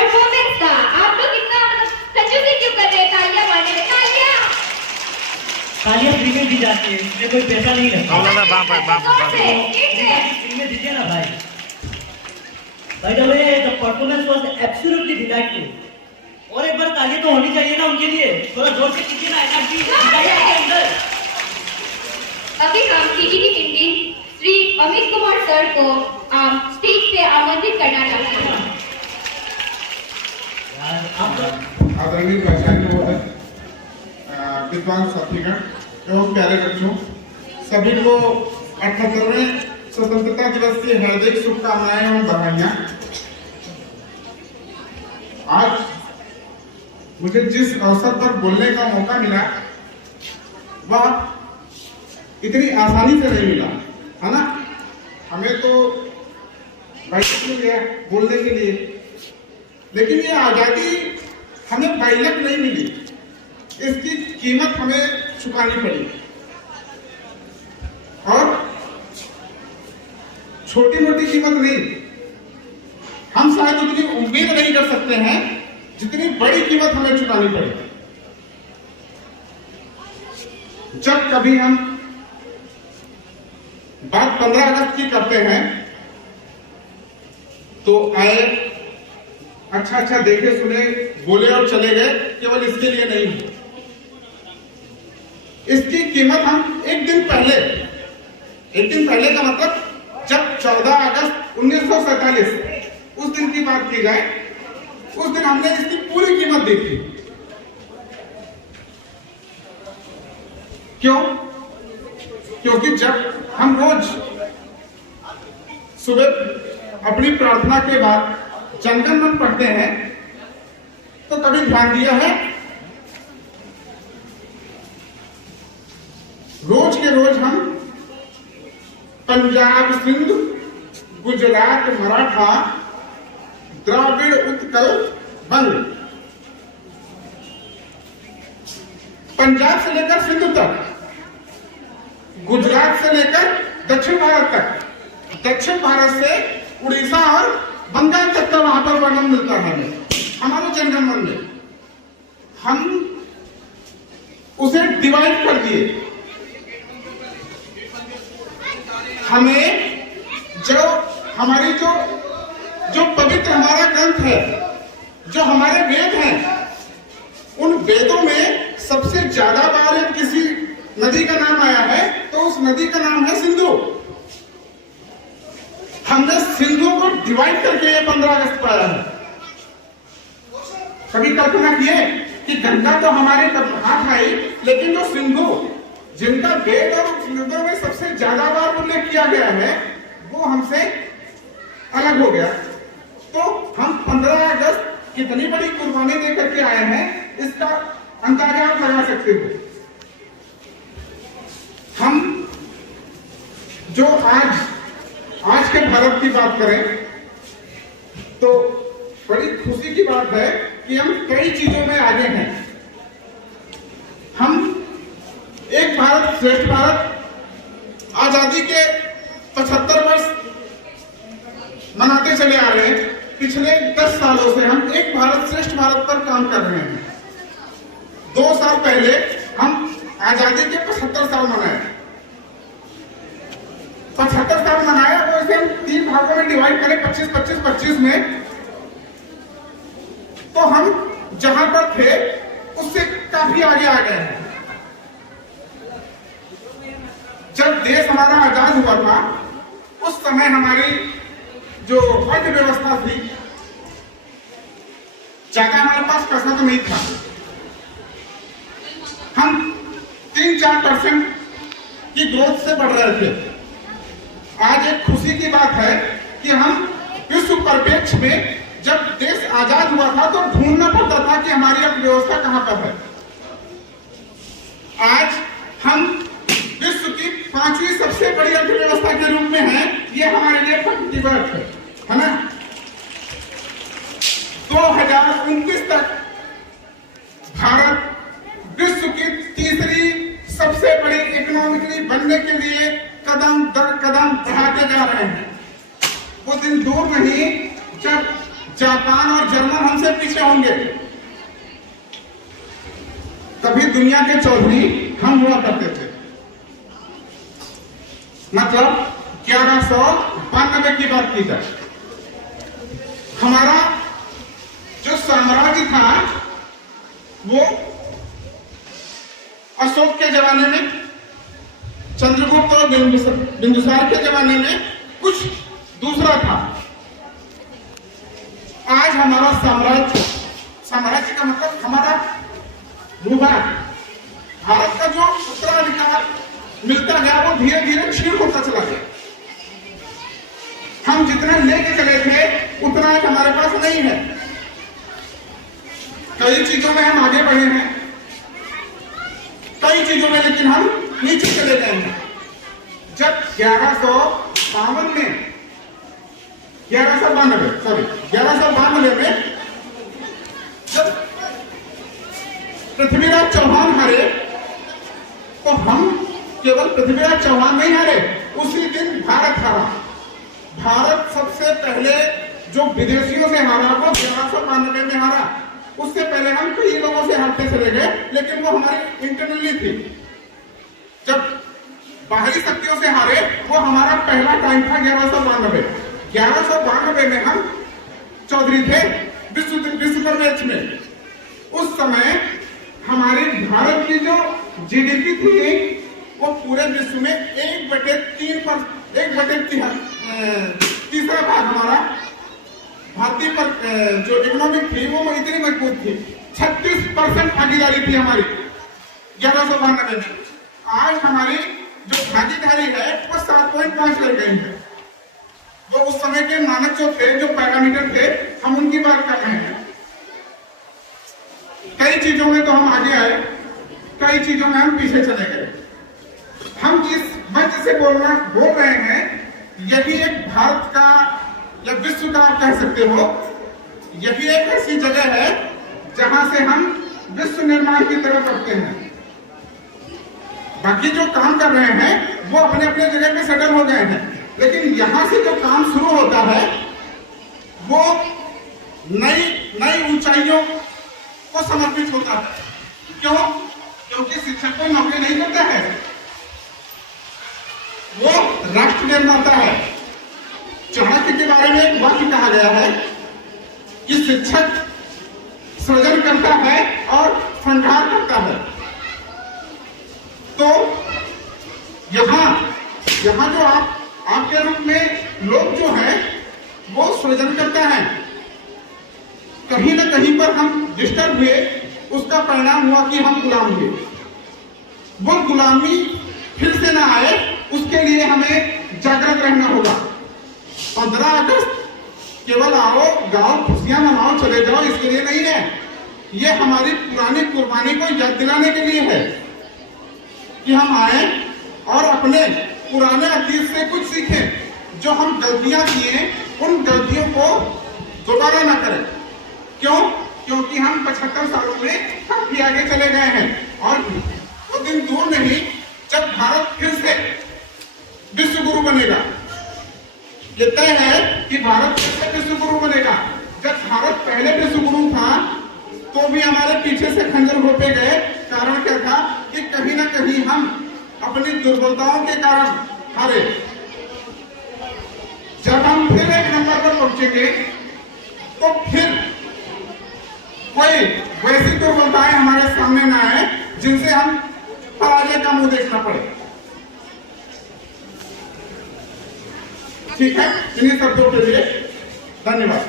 Performance था। आप लोग इतना कंजूसी क्यों कर रहे हैं? तालियां मारने में तालियां फ्री में दी जाती है, इसमें कोई पैसा नहीं लगता। फ्री में दीजिए ना भाई। By the way, the performance was absolutely delightful. और एक बार ताली तो होनी चाहिए ना उनके लिए। थोड़ा जोर से कीजिए ना, एनर्जी दिखाइए आपके अंदर। अभी हम टीटीडी किंडी श्री अमित कुमार सर को स्टेज पे आमंत्रित करना चाहते हैं। आदरणीय प्राचार्य महोदय, विद्वान साथीगण एवं प्यारे बच्चों, सभी को 78वें स्वतंत्रता दिवस की हार्दिक शुभकामनाएं एवं बधाइयां। आज मुझे जिस अवसर पर बोलने का मौका मिला वह इतनी आसानी से नहीं मिला, है ना। हमें तो बाइलक मिल गया बोलने के लिए, लेकिन ये आजादी हमें बाइलक नहीं मिली, इसकी कीमत हमें चुकानी पड़ी। और छोटी मोटी कीमत नहीं, हम शायद उतनी उम्मीद नहीं कर सकते हैं जितनी बड़ी कीमत हमें चुकानी पड़ी। जब कभी हम बात 15 अगस्त की करते हैं तो आए, अच्छा देखे सुने, बोले और चले गए, केवल इसके लिए नहीं। इसकी कीमत हम एक दिन पहले का मतलब जब 14 अगस्त 1947 उस दिन की बात की जाए, उस दिन हमने इसकी पूरी कीमत दी थी। क्यों? क्योंकि जब हम रोज सुबह अपनी प्रार्थना के बाद जनगण मन पढ़ते हैं तो कभी ध्यान दिया है रोज के रोज हम पंजाब, सिंध, गुजरात, मराठा, द्राविड़, उत्कल, बंग, पंजाब से लेकर सिंध तक, गुजरात से लेकर दक्षिण भारत तक, दक्षिण भारत से उड़ीसा और बंगाल तक का वहां पर वर्णन मिलता है हमारे जनगण मन में। हम उसे डिवाइड कर दिए। हमें जो हमारी जो पवित्र हमारा ग्रंथ है, जो हमारे वेद हैं, उन वेदों में सबसे ज्यादा बार किसी नदी का नाम आया है तो उस नदी का नाम है सिंधु। हमने सिंधु को डिवाइड करके ये 15 अगस्त पाया है। कभी कल्पना किए कि गंगा तो हमारे हाथ आई, लेकिन जो सिंधु जिनका वेद और उपनिषदों में सबसे ज्यादा बार उल्लेख किया गया है वो हमसे अलग हो गया। तो हम 15 अगस्त कितनी बड़ी कुर्बानी देकर के आए हैं, इसका अंदाजा आप लगा सकते हो। हम जो आज के भारत की बात करें तो बड़ी खुशी की बात है कि हम कई चीजों में आगे हैं। हम एक भारत श्रेष्ठ भारत, आजादी के 75 वर्ष मनाते चले आ रहे हैं। पिछले 10 सालों से हम एक भारत श्रेष्ठ भारत पर काम कर रहे हैं। 2 साल पहले हम आजादी के 75 साल मनाए। 75 साल मनाया तो इसे हम 3 भागों में डिवाइड करें, 25-25-25 में, तो हम जहां पर थे उससे काफी आगे आ गए हैं। जब देश हमारा आजाद हुआ था उस समय हमारी जो अर्थव्यवस्था थी, ज्यादा हमारे पास पैसा तो नहीं था। हम 3-4% की ग्रोथ से बढ़ रहे थे। आज एक खुशी की बात है कि हम विश्व परिप्रेक्ष्य में जब देश आजाद हुआ था तो ढूंढना पड़ता था कि हमारी अर्थव्यवस्था कहां पर है। आज हम विश्व की 5वीं सबसे बड़ी अर्थव्यवस्था के रूप में है। ये हमारे लिए फख्र की बात है ना। 2029 तक भारत विश्व की 3री सबसे बड़ी इकोनॉमिकली बनने के लिए कदम दर कदम बढ़ाते जा रहे हैं। वो दिन दूर नहीं जब जापान और जर्मन हमसे पीछे होंगे। कभी दुनिया के चौधरी हम हुआ करते थे। मतलब 1192 की बात की जाए, हमारा जो साम्राज्य था वो अशोक के जमाने में, चंद्रगुप्त और बिंदुसार के जमाने में कुछ दूसरा था। आज हमारा साम्राज्य का मतलब हमारा भूभाग, भारत का जो उत्तराधिकार मिलता गया वो धीरे धीरे क्षीण होता चला गया। हम जितना लेके चले थे उतना आज हमारे पास नहीं है। कई चीजों में हम आगे बढ़े हैं, कई चीजों में लेकिन हम नीचे चले गए हैं। जब 1192 में जब पृथ्वीराज चौहान हारे, तो हम केवल पृथ्वीराज चौहान नहीं हारे, उसी दिन भारत हारा। भारत सबसे पहले जो विदेशियों से हारा वो 1192 में हारा। उससे पहले हम कई लोगों से हारते चले गए, लेकिन वो हमारी इंटरनली थी। जब बाहरी शक्तियों से हारे वो हमारा पहला टाइम था 1192 में हम चौधरी थे विश्व मैच में। उस समय हमारी भारत की जो जीडीपी थी वो पूरे विश्व में 1/3 भाग हमारा भारतीय पर जो इकोनॉमिक थी वो इतनी मजबूत थी। 36% भागीदारी थी हमारी 1192 में। आज हमारी जो भागीदारी है वो 7.5 रह गई है। तो उस समय के मानक जो थे, जो पैरामीटर थे, हम उनकी बात कर रहे हैं। कई चीजों में तो हम आगे आए, कई चीजों में हम पीछे चले गए। हम जिस मंच से बोल रहे हैं, यही एक भारत का या विश्व का आप कह सकते हो, यही एक ऐसी जगह है जहां से हम विश्व निर्माण की तरफ बढ़ते हैं। बाकी जो काम कर रहे हैं वो अपने अपने जगह पे सेटल हो गए हैं, लेकिन यहां से जो काम शुरू होता है वो नई ऊंचाइयों को समर्पित होता है। क्यों? क्योंकि शिक्षक को नौकरी नहीं करता है, वो राष्ट्र निर्माता है। चाणक्य के बारे में एक वाक्य कहा गया है कि शिक्षक सृजन करता है और संहार करता है। तो यहाँ जो आपके रूप में लोग जो हैं वो सृजन करता है। कहीं ना कहीं पर हम डिस्टर्ब हुए, उसका परिणाम हुआ कि हम गुलाम हुए। वो गुलामी फिर से ना आए, उसके लिए हमें जागृत रहना होगा। 15 अगस्त केवल आओ, गाओ, खुशियां मनाओ, चले जाओ, इसके लिए नहीं है। ये हमारी पुरानी कुर्बानी को याद दिलाने के लिए है कि हम आए और अपने पुराने अतीत से कुछ सीखें। जो हम गलतियां किए उन गलतियों को दोबारा ना करें। क्यों? क्योंकि हम 75 सालों में काफी आगे चले गए हैं और वो दिन दूर नहीं जब भारत फिर से विश्व गुरु बनेगा। ये तय है कि भारत फिर से विश्व गुरु बनेगा। जब भारत पहले विश्व गुरु था तो भी हमारे पीछे से खंजर घोंपे गए। कारण क्या था कि कहीं ना कहीं हम अपनी दुर्बलताओं के कारण हारे। जब हम फिर एक नंबर पर पहुंचेंगे तो फिर कोई वैसी दुर्बलताएं हमारे सामने ना आए जिनसे हम पराजय का मुंह देखना पड़े। ठीक है, इन्हीं शब्दों के लिए धन्यवाद।